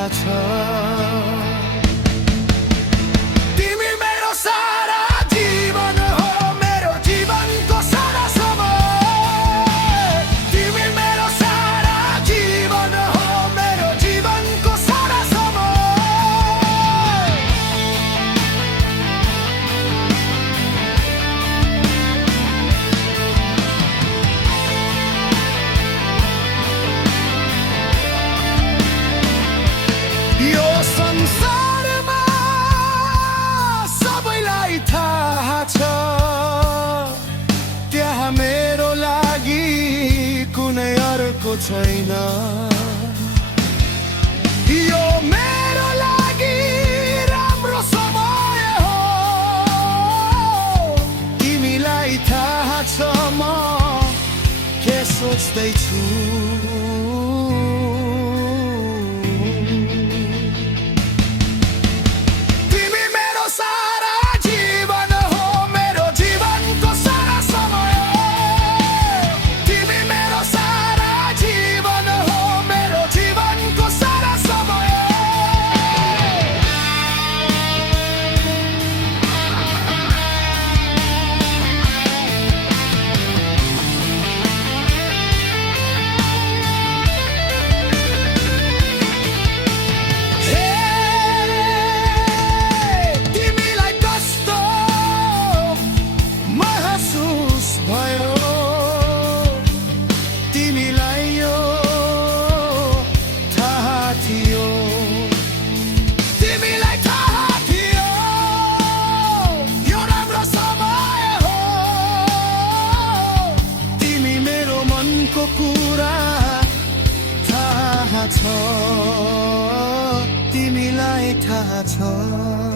थाहा छ तिमी मेरो सारा जीवन हो मेरो जीवनको सारा समय तिमी मेरो सारा जीवन हो मेरो जीवनको सारा समय यो संसारमा सबैलाई थाहा छ त्यहाँ मेरो लागि कुनै अर्को छैन यो मेरो लागि राम्रो समय हो तिमीलाई थाहा छ म के सोच्दैछु कुरा थाहा छ तिमीलाई थाहा छ